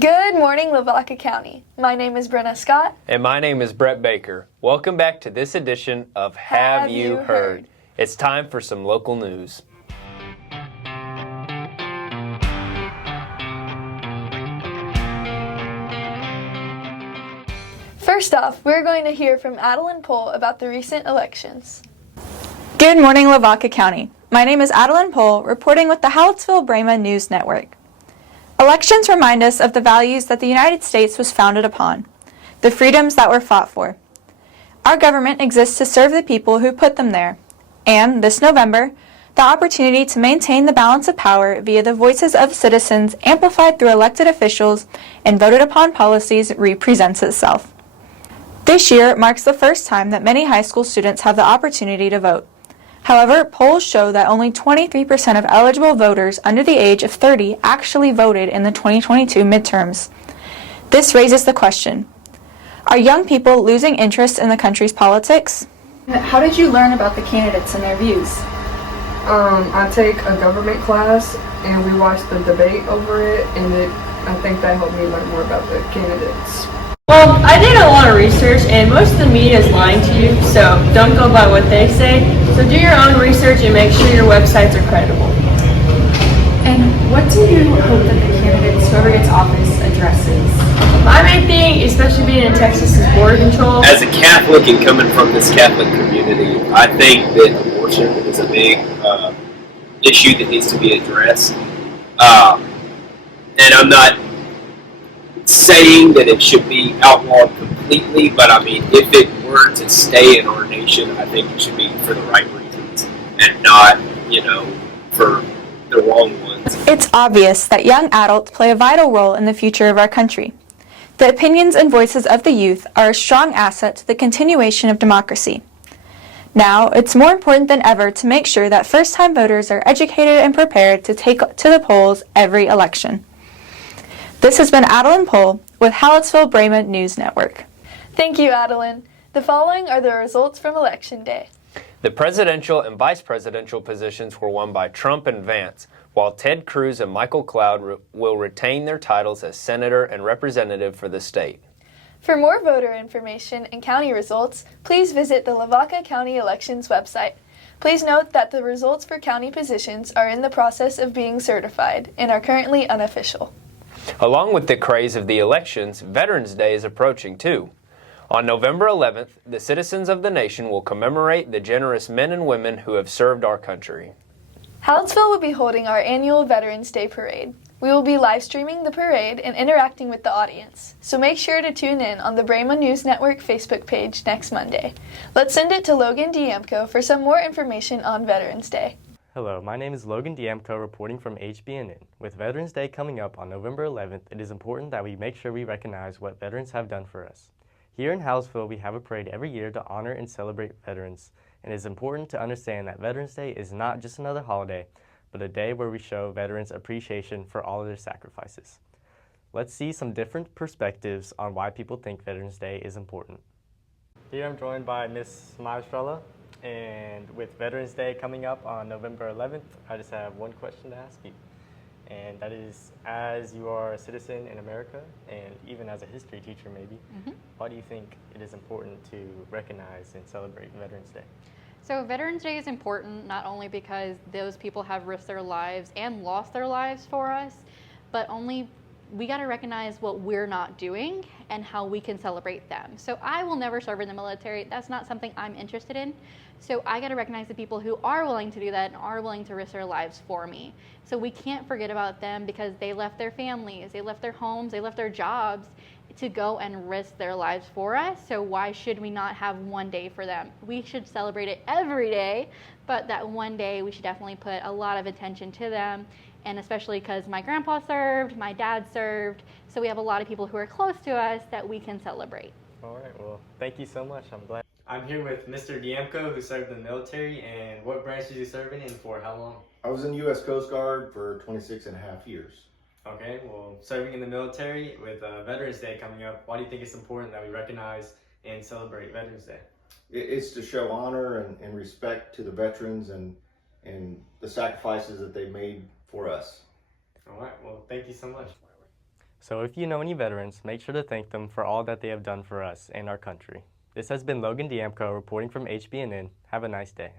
Good morning, Lavaca County. My name is Brenna Scott. And my name is Brett Baker. Welcome back to this edition of Have You Heard? It's time for some local news. First off, we're going to hear from Adeline Pohl about the recent elections. Good morning, Lavaca County. My name is Adeline Pohl, reporting with the Hallettsville-Brema News Network. Elections remind us of the values that the United States was founded upon, the freedoms that were fought for. Our government exists to serve the people who put them there, and this November, the opportunity to maintain the balance of power via the voices of citizens amplified through elected officials and voted upon policies represents itself. This year marks the first time that many high school students have the opportunity to vote. However, polls show that only 23% of eligible voters under the age of 30 actually voted in the 2022 midterms. This raises the question, are young people losing interest in the country's politics? How did you learn about the candidates and their views? I take a government class and we watch the debate over it, and I think that helped me learn more about the candidates. Well, I did a lot of research, and most of the media is lying to you, so don't go by what they say. So do your own research and make sure your websites are credible. And what do you hope that the candidates, whoever gets office, addresses? My main thing, especially being in Texas, is border control. As a Catholic and coming from this Catholic community, I think that abortion is a big issue that needs to be addressed. And I'm not saying that it should be outlawed completely, but I mean, if it were to stay in our nation, I think it should be for the right reasons and not, for the wrong ones. It's obvious that young adults play a vital role in the future of our country. The opinions and voices of the youth are a strong asset to the continuation of democracy. Now, it's more important than ever to make sure that first-time voters are educated and prepared to take to the polls every election. This has been Adeline Pohl with Hallettsville-Brema News Network. Thank you, Adeline. The following are the results from Election Day. The presidential and vice presidential positions were won by Trump and Vance, while Ted Cruz and Michael Cloud will retain their titles as senator and representative for the state. For more voter information and county results, please visit the Lavaca County Elections website. Please note that the results for county positions are in the process of being certified and are currently unofficial. Along with the craze of the elections, Veterans Day is approaching too. On November 11th, the citizens of the nation will commemorate the generous men and women who have served our country. Hallettsville will be holding our annual Veterans Day Parade. We will be live streaming the parade and interacting with the audience, so make sure to tune in on the Brema News Network Facebook page next Monday. Let's send it to Logan Diemko for some more information on Veterans Day. Hello, my name is Logan Diemko, reporting from HBNN. With Veterans Day coming up on November 11th, it is important that we make sure we recognize what veterans have done for us. Here in Hallettsville, we have a parade every year to honor and celebrate veterans, and it is important to understand that Veterans Day is not just another holiday, but a day where we show veterans appreciation for all of their sacrifices. Let's see some different perspectives on why people think Veterans Day is important. Here I'm joined by Ms. Maestrella. And with Veterans Day coming up on November 11th, I just have one question to ask you. And that is, as you are a citizen in America, and even as a history teacher maybe, why do you think it is important to recognize and celebrate Veterans Day? So Veterans Day is important not only because those people have risked their lives and lost their lives for us, but we got to recognize what we're not doing and how we can celebrate them. So I will never serve in the military. That's not something I'm interested in. So I got to recognize the people who are willing to do that and are willing to risk their lives for me. So we can't forget about them because they left their families, they left their homes, they left their jobs to go and risk their lives for us. So why should we not have one day for them? We should celebrate it every day, but that one day we should definitely put a lot of attention to them. And especially because my grandpa served, my dad served, so we have a lot of people who are close to us that we can celebrate. All right, well, thank you so much. I'm glad. I'm here with Mr. Diemko, who served in the military, and what branch did you serve in and for how long? I was in the U.S. Coast Guard for 26 and a half years. Okay, well, serving in the military with Veterans Day coming up, why do you think it's important that we recognize and celebrate Veterans Day? It's to show honor and respect to the veterans and the sacrifices that they made for us. All right, well, thank you so much. So if you know any veterans, make sure to thank them for all that they have done for us and our country. This has been Logan Diamco reporting from HBNN. Have a nice day.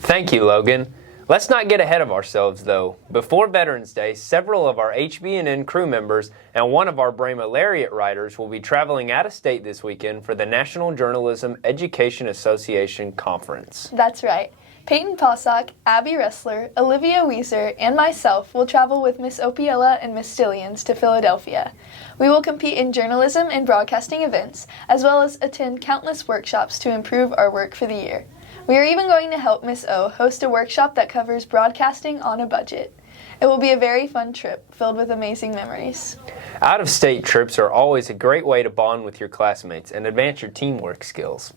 Thank you, Logan. Let's not get ahead of ourselves, though. Before Veterans Day, several of our HBNN crew members and one of our Brahma Lariat riders will be traveling out of state this weekend for the National Journalism Education Association Conference. That's right. Peyton Possock, Abby Ressler, Olivia Weiser, and myself will travel with Miss Opiella and Miss Stillians to Philadelphia. We will compete in journalism and broadcasting events, as well as attend countless workshops to improve our work for the year. We are even going to help Miss O host a workshop that covers broadcasting on a budget. It will be a very fun trip, filled with amazing memories. Out-of-state trips are always a great way to bond with your classmates and advance your teamwork skills.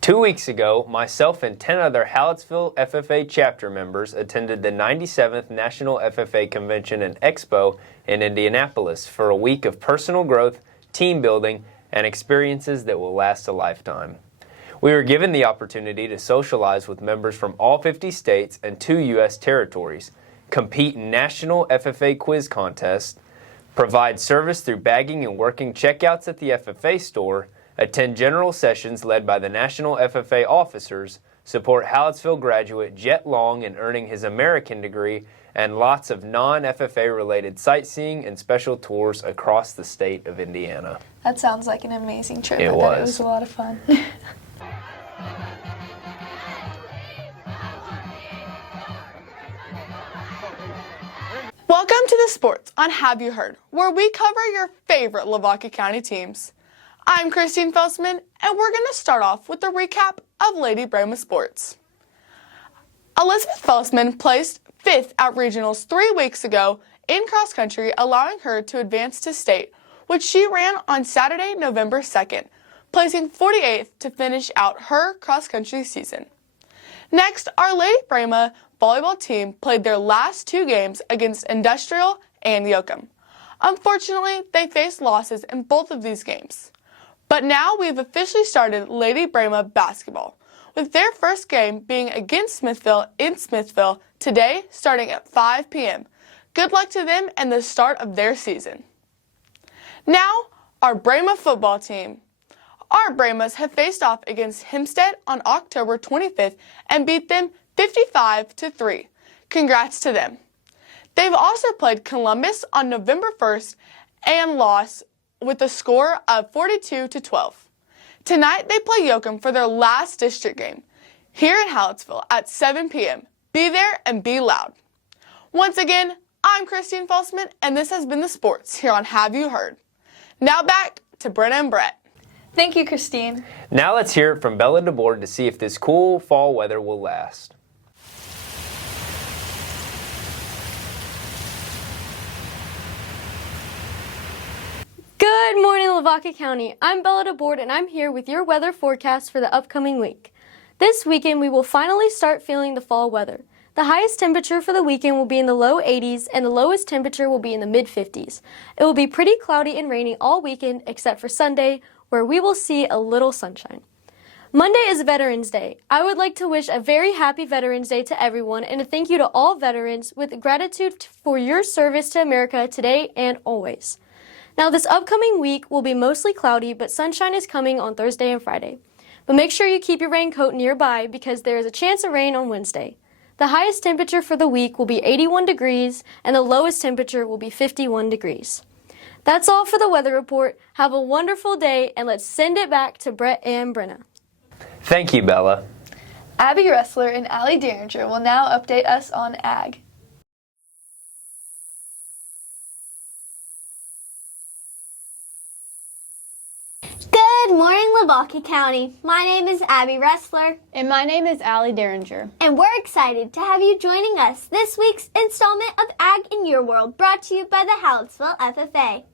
2 weeks ago, myself and 10 other Hallettsville FFA chapter members attended the 97th National FFA Convention and Expo in Indianapolis for a week of personal growth, team building, and experiences that will last a lifetime. We were given the opportunity to socialize with members from all 50 states and 2 U.S. territories, compete in national FFA quiz contests, provide service through bagging and working checkouts at the FFA store, attend general sessions led by the National FFA officers, support Hallettsville graduate Jet Long in earning his American degree, and lots of non-FFA related sightseeing and special tours across the state of Indiana. That sounds like an amazing trip. It I bet was. It was a lot of fun. Welcome to the Sports on Have You Heard, where we cover your favorite Lavaca County teams. I'm Christine Felsman, and we're going to start off with a recap of Lady Brahma sports. Elizabeth Felsman placed 5th at regionals 3 weeks ago in cross country, allowing her to advance to state, which she ran on Saturday, November 2nd, placing 48th to finish out her cross country season. Next, our Lady Brahma volleyball team played their last 2 games against Industrial and Yoakum. Unfortunately, they faced losses in both of these games. But now we've officially started Lady Brahma basketball, with their first game being against Smithville in Smithville today starting at 5 p.m. Good luck to them and the start of their season. Now, our Brahma football team. Our Brahmas have faced off against Hempstead on October 25th and beat them 55-3. Congrats to them. They've also played Columbus on November 1st and lost with a score of 42-12. Tonight they play Yoakum for their last district game here in Hallettsville at 7 p.m. Be there and be loud. Once again, I'm Christine Felsman, and this has been the Sports here on Have You Heard. Now back to Brenna and Brett. Thank you, Christine. Now let's hear it from Bella DeBoard to see if this cool fall weather will last. Good morning, Lavaca County. I'm Bella DeBoard, and I'm here with your weather forecast for the upcoming week. This weekend, we will finally start feeling the fall weather. The highest temperature for the weekend will be in the low 80s, and the lowest temperature will be in the mid-50s. It will be pretty cloudy and rainy all weekend except for Sunday, where we will see a little sunshine. Monday is Veterans Day. I would like to wish a very happy Veterans Day to everyone and a thank you to all veterans with gratitude for your service to America today and always. Now, this upcoming week will be mostly cloudy, but sunshine is coming on Thursday and Friday. But make sure you keep your raincoat nearby because there is a chance of rain on Wednesday. The highest temperature for the week will be 81 degrees, and the lowest temperature will be 51 degrees. That's all for the weather report. Have a wonderful day, and let's send it back to Brett and Brenna. Thank you, Bella. Abby Ressler and Allie Derringer will now update us on ag. Good morning, Lavaca County. My name is Abby Ressler. And my name is Allie Derringer. And we're excited to have you joining us this week's installment of Ag in Your World, brought to you by the Hallettsville FFA.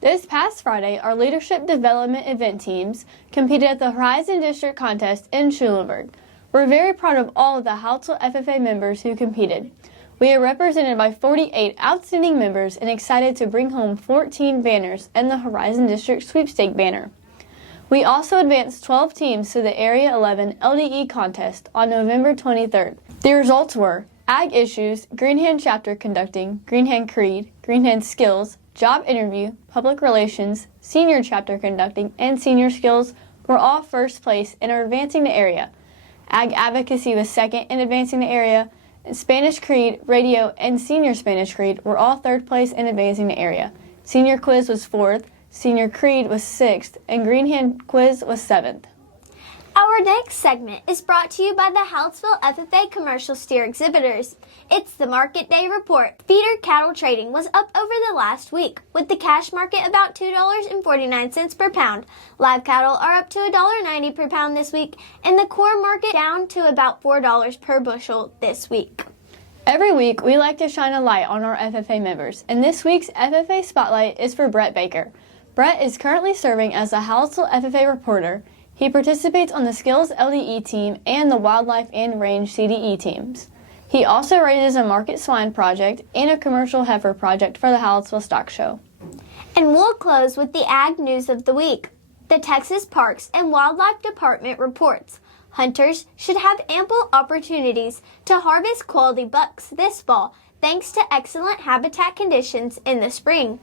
This past Friday, our Leadership Development event teams competed at the Horizon District Contest in Schulenburg. We're very proud of all of the Hallettsville FFA members who competed. We are represented by 48 outstanding members and excited to bring home 14 banners and the Horizon District Sweepstake banner. We also advanced 12 teams to the Area 11 LDE contest on November 23rd. The results were Ag Issues, Green Hand Chapter Conducting, Green Hand Creed, Green Hand Skills, job interview, public relations, senior chapter conducting, and senior skills were all first place and are advancing the area. Ag advocacy was second in advancing the area. And Spanish Creed, radio, and senior Spanish Creed were all third place in advancing the area. Senior quiz was fourth, senior Creed was sixth, and Green Hand quiz was seventh. Our next segment is brought to you by the Hallettsville FFA Commercial Steer Exhibitors. It's the Market Day Report. Feeder cattle trading was up over the last week, with the cash market about $2.49 per pound. Live cattle are up to $1.90 per pound this week, and the core market down to about $4 per bushel this week. Every week, we like to shine a light on our FFA members, and this week's FFA Spotlight is for Brett Baker. Brett is currently serving as the Hallettsville FFA reporter. He participates on the Skills LDE team and the Wildlife and Range CDE teams. He also raises a market swine project and a commercial heifer project for the Hallettsville Stock Show. And we'll close with the Ag News of the Week. The Texas Parks and Wildlife Department reports hunters should have ample opportunities to harvest quality bucks this fall thanks to excellent habitat conditions in the spring.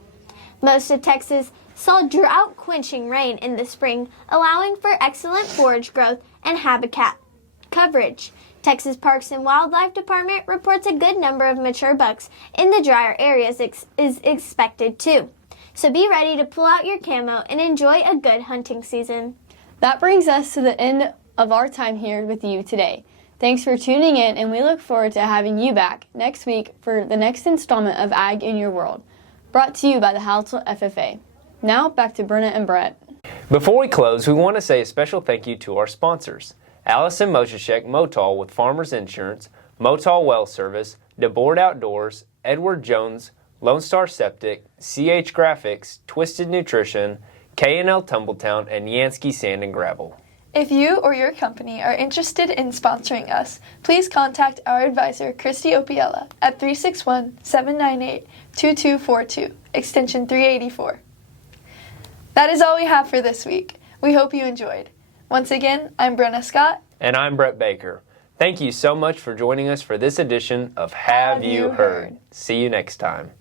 Most of Texas saw drought-quenching rain in the spring, allowing for excellent forage growth and habitat coverage. Texas Parks and Wildlife Department reports a good number of mature bucks in the drier areas is expected too. So be ready to pull out your camo and enjoy a good hunting season. That brings us to the end of our time here with you today. Thanks for tuning in, and we look forward to having you back next week for the next installment of Ag in Your World, brought to you by the Hallettsville FFA. Now, back to Brenna and Brett. Before we close, we want to say a special thank you to our sponsors. Allison Moshishek Motal with Farmers Insurance, Motal Well Service, DeBoard Outdoors, Edward Jones, Lone Star Septic, CH Graphics, Twisted Nutrition, K&L Tumbletown, and Yansky Sand and Gravel. If you or your company are interested in sponsoring us, please contact our advisor, Christy Opiella, at 361-798-2242, extension 384. That is all we have for this week. We hope you enjoyed. Once again, I'm Brenna Scott. And I'm Brett Baker. Thank you so much for joining us for this edition of Have You Heard? See you next time.